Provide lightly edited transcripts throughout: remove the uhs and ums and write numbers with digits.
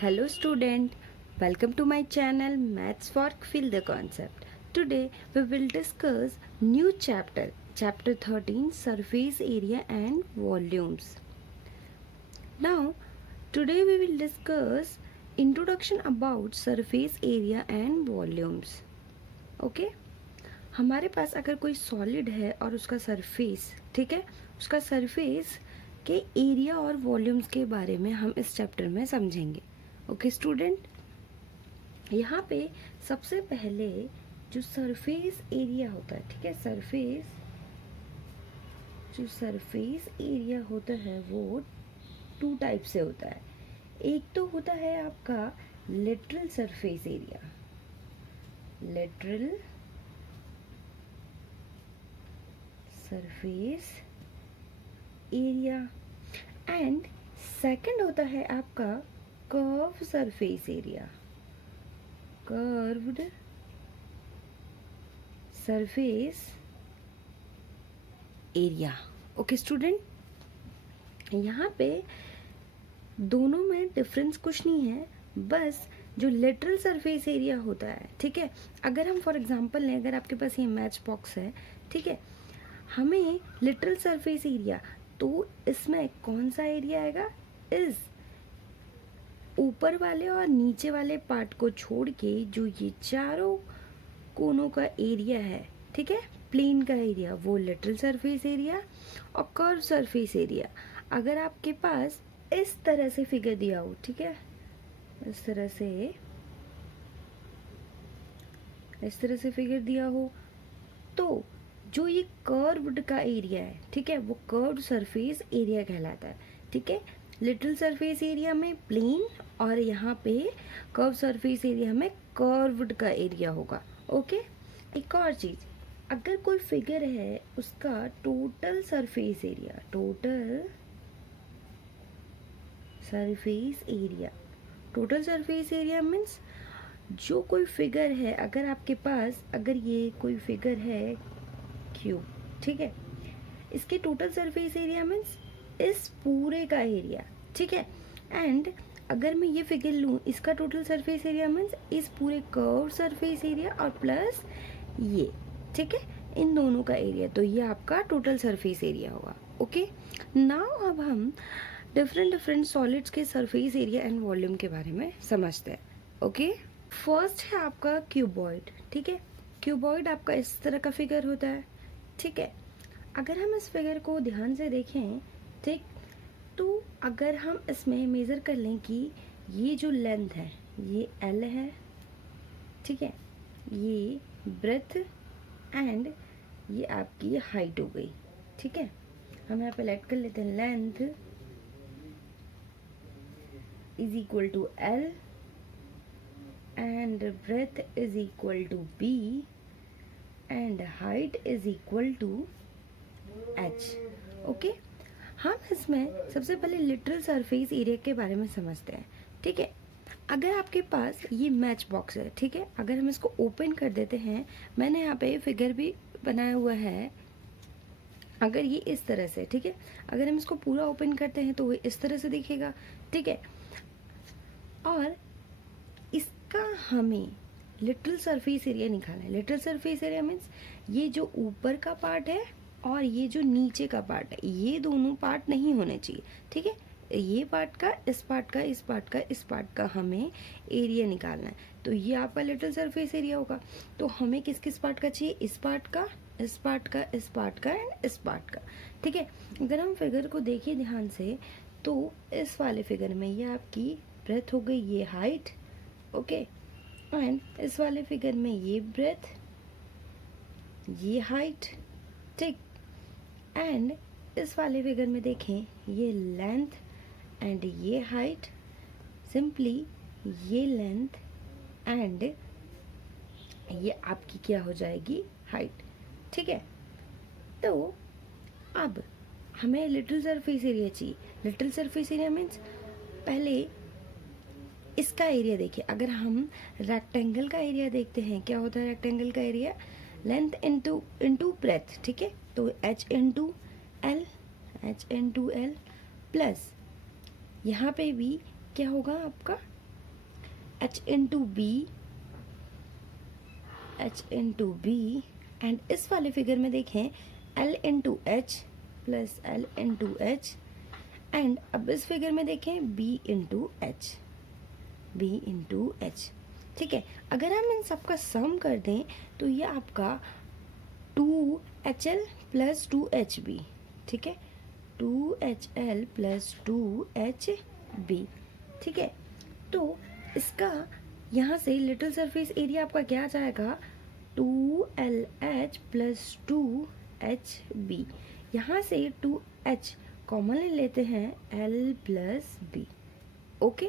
Hello student, welcome to my channel Maths for Feel the Concept. Today we will discuss new chapter 13 surface area and volumes. Now today we will discuss introduction about surface area and volumes. Okay? हमारे पास अगर कोई solid है और उसका surface, ठीक है, उसका surface के एरिया और वॉल्यूम्स के बारे में हम इस चैप्टर में समझेंगे. ओके स्टूडेंट, यहाँ पे सबसे पहले जो सरफेस एरिया होता है, ठीक है, जो सरफेस एरिया होता है वो टू टाइप से होता है. एक तो होता है आपका lateral surface area, lateral surface area, and second होता है आपका curve surface area, curved surface area. Okay student, यहाँ पे दोनों में डिफरेंस कुछ नहीं है, बस जो लेटरल सरफेस एरिया होता है, ठीक है, अगर हम फॉर एग्जांपल लें, अगर आपके पास ये मैच बॉक्स है, ठीक है, हमें लेटरल सरफेस एरिया, तो इसमें कौन सा एरिया आएगा, इस ऊपर वाले और नीचे वाले पार्ट को छोड़ के जो ये चारों कोनों का एरिया है, ठीक है, प्लेन का एरिया, वो लेटरल सरफेस एरिया. और कर्व सरफेस एरिया, अगर आपके पास इस तरह से फिगर दिया हो, ठीक है, इस तरह से फिगर दिया हो, तो जो ये कर्व्ड का एरिया है, ठीक है, वो कर्व्ड सरफेस एरिया कहलाता है. ठीक है, लिटिल सरफेस एरिया में प्लेन और यहाँ पे कर्व सरफेस एरिया में कर्व्ड का एरिया होगा. ओके, एक और चीज, अगर कोई फिगर है उसका टोटल सरफेस एरिया मीन्स जो कोई फिगर है, अगर आपके पास अगर ये कोई फिगर है क्यूब, ठीक है, इसके टोटल सरफेस एरिया मीन्स इस पूरे का एरिया, ठीक है, एंड अगर मैं ये फिगर लूँ, इसका टोटल सरफेस एरिया मीन्स इस पूरे कर्व सरफेस एरिया और प्लस ये, ठीक है, इन दोनों का एरिया, तो ये आपका टोटल सरफेस एरिया होगा. ओके, नाउ अब हम डिफरेंट सॉलिड्स के सरफेस एरिया एंड वॉल्यूम के बारे में समझते हैं. ओके, फर्स्ट है आपका क्यूबॉइड. ठीक है, क्यूबॉइड आपका इस तरह का फिगर होता है. ठीक है, अगर हम इस फिगर को ध्यान से देखें, ठीक, तो अगर हम इसमें मेज़र कर लें कि ये जो लेंथ है ये L है, ठीक है, ये ब्रेथ एंड ये आपकी हाइट हो गई. ठीक है, हम यहाँ पे लेट कर लेते हैं, length is equal to L and breadth is equal to B and height is equal to H. Okay, हम इसमें सबसे पहले लिटरल सरफेस एरिया के बारे में समझते हैं. ठीक है, अगर आपके पास ये मैच बॉक्स है, ठीक है, अगर हम इसको ओपन कर देते हैं, मैंने यहाँ पे फिगर भी बनाया हुआ है, अगर ये इस तरह से, ठीक है, अगर हम इसको पूरा ओपन करते हैं तो वो इस तरह से दिखेगा. ठीक है, और इसका हमें लिटरल सरफेस एरिया निकालना है. लिटरल सरफेस एरिया मीन्स ये जो ऊपर का पार्ट है और ये जो नीचे का पार्ट है, ये दोनों पार्ट नहीं होने चाहिए. ठीक है, ये पार्ट का, इस पार्ट का, इस पार्ट का, इस पार्ट का हमें एरिया निकालना है, तो ये आपका लिटरल सरफेस एरिया होगा. तो हमें किस किस पार्ट का चाहिए, इस पार्ट का, इस पार्ट का, इस पार्ट का एंड इस पार्ट का. ठीक है, अगर हम फिगर को देखिए ध्यान से, तो इस वाले फिगर में ये आपकी ब्रेथ हो गई, ये हाइट. ओके, एंड इस वाले फिगर में ये ब्रेथ, ये हाइट. ठीक, एंड इस वाले फिगर में देखें, ये लेंथ एंड ये हाइट, सिंपली ये लेंथ एंड ये आपकी क्या हो जाएगी, हाइट. ठीक है, तो अब हमें लिटिल सरफेस एरिया चाहिए. लिटिल सरफेस एरिया मीन्स पहले इसका एरिया देखिए. अगर हम रेक्टेंगल का एरिया देखते हैं, क्या होता है रेक्टेंगल का एरिया, लेंथ इंटू ब्रेथ. ठीक है, तो H इंटू एल प्लस यहाँ पे भी क्या होगा आपका h इंटू बी एंड इस वाले फिगर में देखें l into H plus l into H and अब इस फिगर में देखें b इंटू एच। ठीक है, अगर हम इन सब का सम कर दें तो ये आपका 2HL प्लस 2HB, ठीक है, 2HL प्लस 2HB। ठीक है, तो इसका यहाँ से लिटिल सरफेस एरिया आपका क्या आ जाएगा 2LH प्लस 2HB। यहाँ से 2H कॉमन ले लेते हैं L प्लस B। ओके,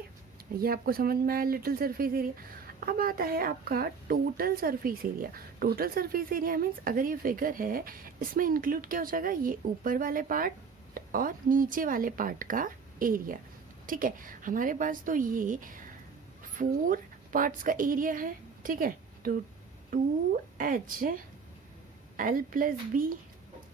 ये आपको समझ में आया लिटिल सरफेस एरिया। अब आता है आपका total surface area. Total surface area means अगर ये फिगर है इसमें इंक्लूड क्या हो जाएगा, ये ऊपर वाले पार्ट और नीचे वाले पार्ट का एरिया। ठीक है, हमारे पास तो ये 4 पार्ट्स का एरिया है। ठीक है, तो 2H L plus B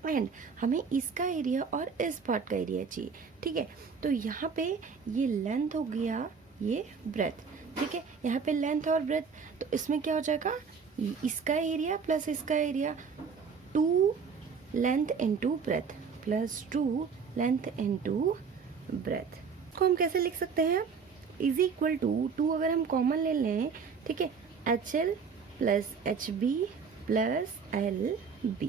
and हमें इसका एरिया और इस पार्ट का एरिया चाहिए। ठीक है, तो यहाँ पे ये लेंथ हो गया, ये ब्रेथ। ठीक है, यहाँ पे लेंथ और ब्रेथ, तो इसमें क्या हो जाएगा इसका एरिया प्लस इसका area, 2 length into breath plus 2 length into breath. इसको हम कैसे लिख सकते हैं, इज इक्वल टू 2 अगर हम कॉमन ले लें, ठीक है, HL plus HB plus LB।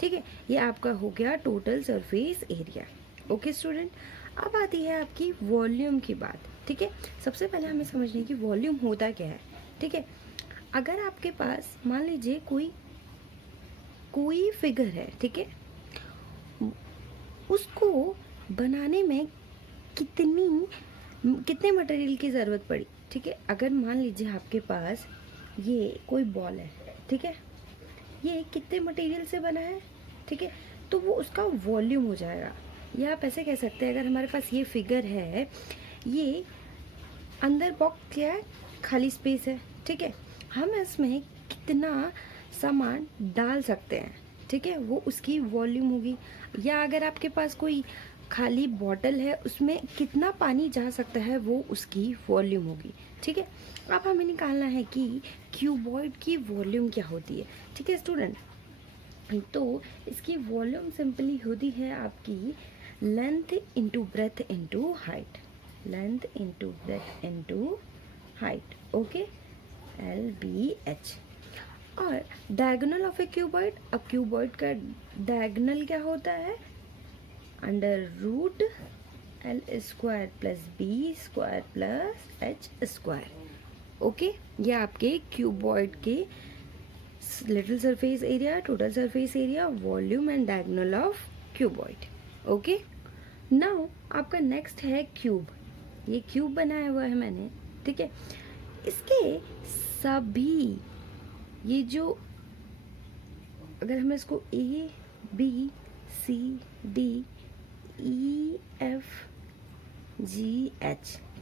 ठीक है, ये आपका हो गया total surface area. Okay student, अब आती है आपकी वॉल्यूम की बात। ठीक है, सबसे पहले हमें समझने की वॉल्यूम होता क्या है। ठीक है, अगर आपके पास मान लीजिए कोई फिगर है, ठीक है, उसको बनाने में कितने मटेरियल की ज़रूरत पड़ी। ठीक है, अगर मान लीजिए आपके पास ये कोई बॉल है, ठीक है, ये कितने मटेरियल से बना है, ठीक है, तो वो उसका वॉल्यूम हो जाएगा। या आप ऐसे कह सकते हैं, अगर हमारे पास ये फिगर है, ये अंदर बॉक्स क्या है, खाली स्पेस है। ठीक है, हम इसमें कितना सामान डाल सकते हैं, ठीक है, वो उसकी वॉल्यूम होगी। या अगर आपके पास कोई खाली बॉटल है, उसमें कितना पानी जा सकता है, वो उसकी वॉल्यूम होगी। ठीक है, अब हमें निकालना है कि क्यूबॉइड की वॉल्यूम क्या होती है। ठीक है स्टूडेंट, तो इसकी वॉल्यूम सिंपली होती है आपकी length into breadth into height, length into breadth into height. Okay, LBH। और डायगोनल ऑफ ए क्यूबॉइड, अब क्यूबॉइड का डायगोनल क्या होता है, under root L square plus B square plus H square. Okay, ये आपके क्यूबॉइड के little surface area, total surface area, volume and diagonal of cuboid. Okay, now आपका next है क्यूब। ये क्यूब बनाया हुआ है मैंने। ठीक है, इसके सभी ये जो, अगर हम इसको ABCDEFGH,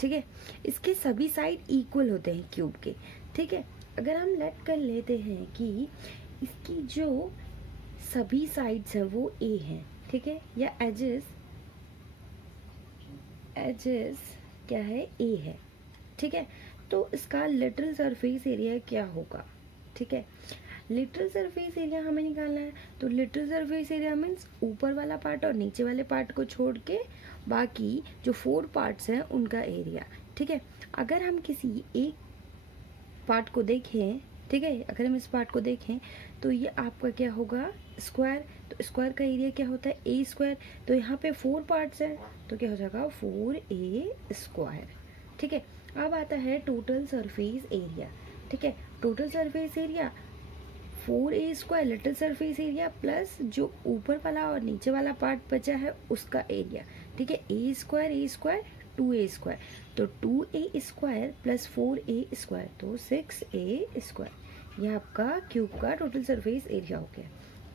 ठीक है, इसके सभी साइड इक्वल होते हैं क्यूब के। ठीक है, अगर हम लेट कर लेते हैं कि इसकी जो सभी साइड्स हैं वो A हैं, ठीक है, या एजेस क्या है, A है। ठीक है, तो इसका लिटिल सरफेस एरिया क्या होगा। ठीक है, लिटिल सरफेस एरिया हमें निकालना है, तो लिटिल सरफेस एरिया मीन्स ऊपर वाला पार्ट और नीचे वाले पार्ट को छोड़ के बाकी जो 4 पार्ट्स हैं उनका एरिया। ठीक है, अगर हम किसी एक पार्ट को देखें, ठीक है, अगर हम इस पार्ट को देखें तो ये आपका क्या होगा, स्क्वायर। तो स्क्वायर का एरिया क्या होता है, A स्क्वायर। तो यहाँ पे 4 पार्ट्स हैं तो क्या हो जाएगा 4A स्क्वायर। ठीक है, अब आता है टोटल सरफेस एरिया। ठीक है, total surface area 4A square little surface area plus जो ऊपर वाला और नीचे वाला पार्ट बचा है उसका एरिया। ठीक है, A स्क्वायर 2A स्क्वायर, तो 2A square plus 4A square, तो 6A स्क्वायर। यह आपका क्यूब का टोटल सरफेस एरिया हो गया।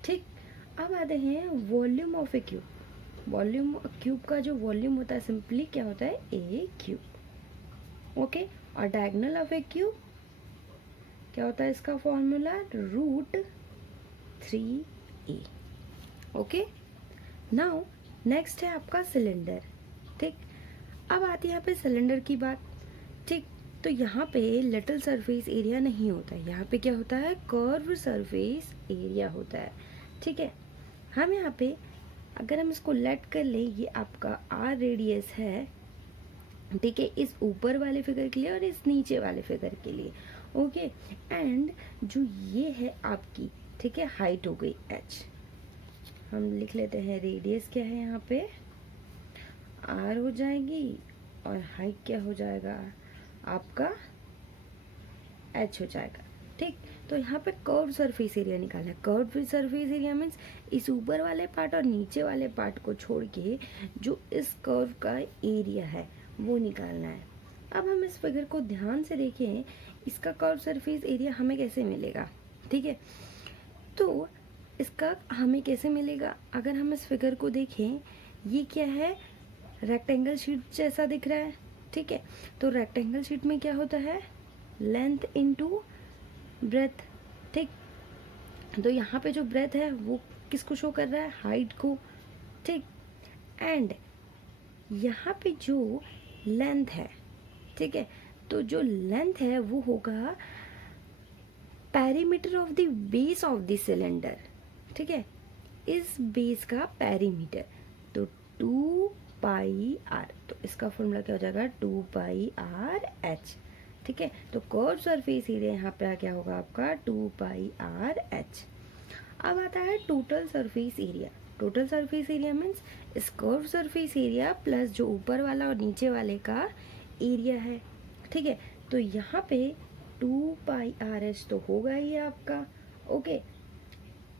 ठीक, अब आते हैं volume of a cube. Volume cube का जो वॉल्यूम होता है सिंपली क्या होता है, A क्यूब। ओके, और डायगोनल ऑफ ए क्यूब क्या होता है, इसका formula root 3A। Okay, now next है आपका सिलेंडर। ठीक, अब आती है यहाँ पे सिलेंडर की बात। ठीक, तो यहाँ पे लिटिल सरफेस एरिया नहीं होता है, यहाँ पे क्या होता है, कर्व सरफेस एरिया होता है। ठीक है, हम यहाँ पे अगर हम इसको लेट कर ले, ये आपका आर रेडियस है, ठीक है, इस ऊपर वाले फिगर के लिए और इस नीचे वाले फिगर के लिए। ओके, एंड जो ये है आपकी, ठीक है, हाइट हो गई एच। हम लिख लेते हैं रेडियस क्या है यहाँ पे, आर हो जाएगी, और हाइट क्या हो जाएगा आपका, एच हो जाएगा। ठीक, तो यहाँ पे कर्व सरफेस एरिया निकालना है। कर्व सरफेस एरिया मीन्स इस ऊपर वाले पार्ट और नीचे वाले पार्ट को छोड़ के जो इस कर्व का एरिया है वो निकालना है। अब हम इस फिगर को ध्यान से देखें, इसका कर्व सरफेस एरिया हमें कैसे मिलेगा। ठीक है, तो इसका हमें कैसे मिलेगा, अगर हम इस फिगर को देखें, ये क्या है, रेक्टेंगल शीट जैसा दिख रहा है। ठीक है, तो रेक्टेंगल शीट में क्या होता है, लेंथ इनटू ब्रेथ। ठीक, तो यहाँ पे जो ब्रेथ है वो किसको शो कर रहा है, हाइट को। ठीक, एंड यहाँ पे जो लेंथ है, ठीक है, तो जो लेंथ है वो होगा perimeter of the base of the cylinder. ठीक है, इस बेस का पेरीमीटर, तो 2 पाई आर, तो इसका फॉर्मूला क्या हो जाएगा, 2 पाई आर एच। ठीक है, तो कर्व सरफेस एरिया यहाँ पे क्या होगा आपका, 2 पाई आर एच। अब आता है total surface area. Total surface area means इस कर्व सरफेस एरिया प्लस जो ऊपर वाला और नीचे वाले का एरिया है। ठीक है, तो यहाँ पे 2 पाई आर एच तो होगा ही आपका। ओके,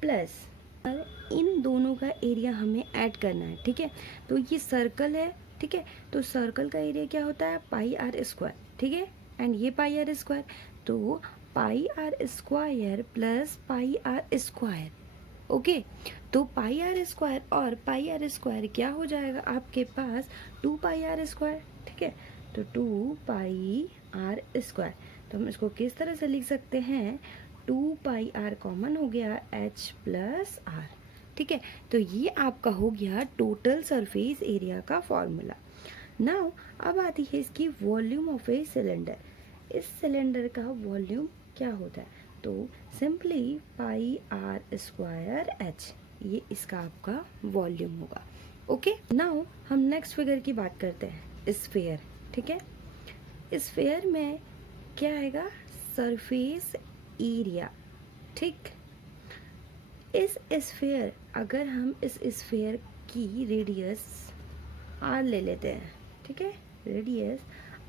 प्लस इन दोनों का एरिया हमें ऐड करना है। ठीक है, तो ये सर्कल है, ठीक है, तो सर्कल का एरिया क्या होता है, पाई आर स्क्वायर। ठीक है, एंड ये पाई आर स्क्वायर, तो pi are square plus pi are square. Okay, तो पाई आर स्क्वायर और पाई आर स्क्वायर क्या हो जाएगा आपके पास, 2 पाई आर स्क्वायर। ठीक है, तो 2 पाई आर स्क्वायर, तो हम इसको किस तरह से लिख सकते हैं, 2 पाई आर कॉमन हो गया, एच प्लस आर। ठीक है, तो ये आपका हो गया टोटल सरफेस एरिया का फॉर्मूला। नाउ अब आती है इसकी वॉल्यूम ऑफ ए सिलेंडर। इस सिलेंडर का वॉल्यूम क्या होता है, तो simply pi are square h, ये इसका आपका वॉल्यूम होगा। ओके, नाउ हम नेक्स्ट फिगर की बात करते हैं, स्फीयर। ठीक है, स्फीयर में क्या आएगा, सरफेस एरिया। ठीक, इस स्फीयर, अगर हम इस स्फीयर की रेडियस आर ले लेते हैं, ठीक है, रेडियस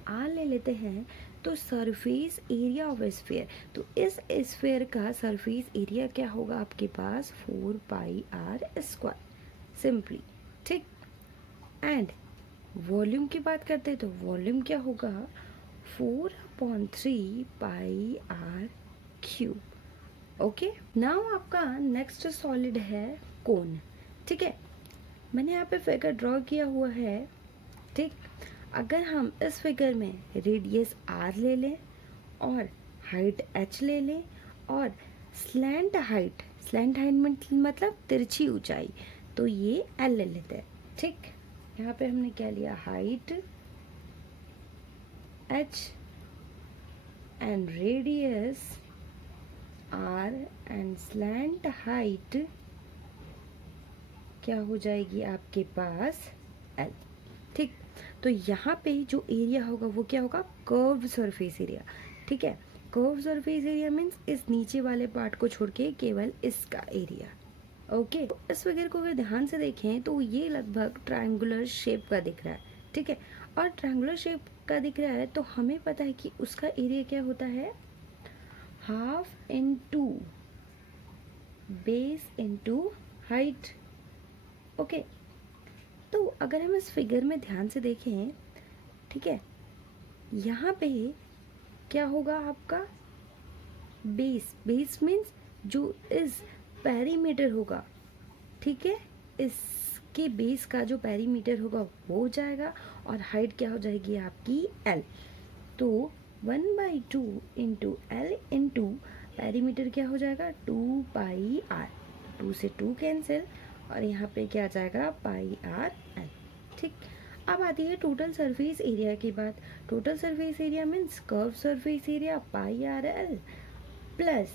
आर ले लेते हैं, तो सरफेस एरिया ऑफ स्फीयर, तो इस स्फीयर का सरफेस एरिया क्या होगा आपके पास, 4 पाई आर स्क्वायर सिंपली। ठीक, एंड वॉल्यूम की बात करते हैं, तो वॉल्यूम क्या होगा, 4/3 पाई आर क्यूब। ओके, नाउ आपका नेक्स्ट सॉलिड है कोन। ठीक है, मैंने यहाँ पे फिगर ड्रॉ किया हुआ है। ठीक, अगर हम इस फिगर में रेडियस आर ले लें और हाइट एच ले लें और स्लैंट हाइट मतलब तिरछी ऊंचाई, तो ये एल ले लेते हैं। ठीक, यहाँ पे हमने क्या लिया, height h and radius r and slant height क्या हो जाएगी आपके पास, एल। ठीक, तो यहाँ पे जो एरिया होगा वो क्या होगा, कर्व सरफेस एरिया। ठीक है, कर्व सरफेस एरिया मीन्स इस नीचे वाले पार्ट को छोड़ के केवल इसका एरिया। ओके, तो इस फिगर को अगर ध्यान से देखें तो ये लगभग ट्रायंगुलर शेप का दिख रहा है। ठीक है, और ट्रायंगुलर शेप का दिख रहा है तो हमें पता है कि उसका एरिया क्या होता है, half into base into height. Okay, तो अगर हम इस फिगर में ध्यान से देखें, ठीक है, यहाँ पे क्या होगा आपका, बेस मीन्स जो इस पेरीमीटर होगा, ठीक है, इसके बेस का जो पेरीमीटर होगा वो हो जाएगा, और हाइट क्या हो जाएगी आपकी, एल। तो 1/2 इंटू एल इंटू पेरीमीटर क्या हो जाएगा, 2 पाई आर, 2 से 2 कैंसिल, और यहाँ पे क्या आ जाएगा, पाई आर एल। ठीक, अब आती है टोटल सरफेस एरिया की बात। Total surface area means curve surface area pi R L plus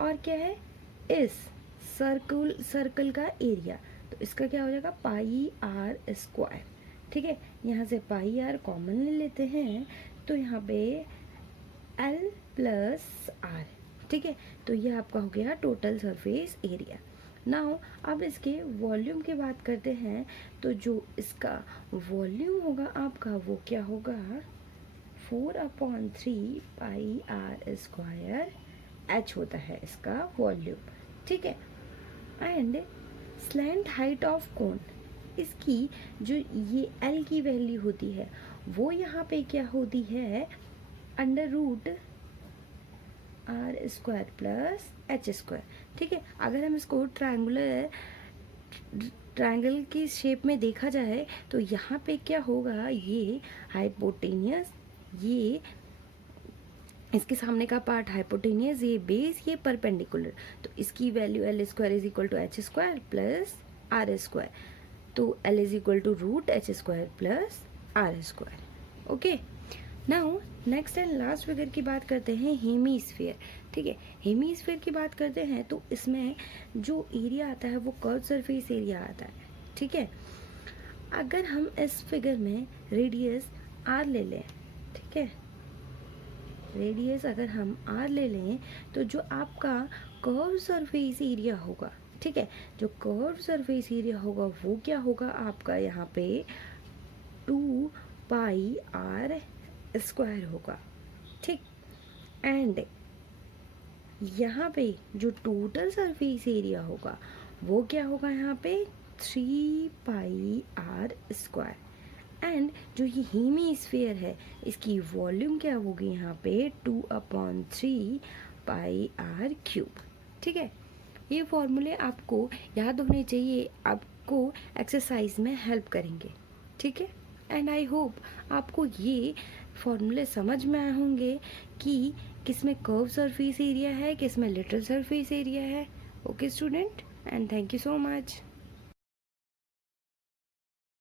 और क्या है इस सर्कल का एरिया, तो इसका क्या हो जाएगा पाई आर स्क्वायर। ठीक है, यहाँ से पाई आर कॉमन ले लेते हैं तो यहाँ पे एल प्लस आर। ठीक है, तो ये आपका हो गया टोटल सरफेस एरिया। नाउ अब इसके वॉल्यूम की बात करते हैं, तो जो इसका वॉल्यूम होगा आपका वो क्या होगा 4/3 पाई आर स्क्वायर एच होता है इसका वॉल्यूम। ठीक है, and slant height of cone, इसकी जो ये एल की वैल्यू होती है वो यहाँ पे क्या होती है under root r square plus h square. ठीक है, अगर हम इसको ट्रायंगल की शेप में देखा जाए तो यहाँ पे क्या होगा, ये हाइपोटेनियस, ये इसके सामने का पार्ट हाइपोटेनियस, ये बेस, ये परपेंडिकुलर, तो इसकी value L square is equal to H square plus R square, तो L is equal to root H square plus R square. Okay, now next and last figure की बात करते हैं hemisphere. ठीक है, हेमीस्फीयर की बात करते हैं तो इसमें जो एरिया आता है वो कर्व सरफेस एरिया आता है। ठीक है, अगर हम इस फिगर में रेडियस आर ले लें, ठीक है, रेडियस अगर हम आर ले लें तो जो आपका कर्व सरफेस एरिया होगा, ठीक है, जो कर्व सरफेस एरिया होगा वो क्या होगा आपका यहाँ पे 2 पाई आर स्क्वायर होगा। ठीक, एंड यहाँ पे जो टोटल सरफेस एरिया होगा वो क्या होगा यहाँ पे 3 पाई आर स्क्वायर, एंड जो ये हेमीस्फीयर है इसकी वॉल्यूम क्या होगी यहाँ पे 2/3 पाई आर क्यूब। ठीक है, ये फॉर्मूले आपको याद होने चाहिए, आपको एक्सरसाइज में हेल्प करेंगे। ठीक है, एंड आई होप आपको ये फॉर्मूले समझ में आए होंगे कि किस में कर्व सरफेस एरिया है, किस में लिटिल सरफेस एरिया है। Okay student, and thank you so much.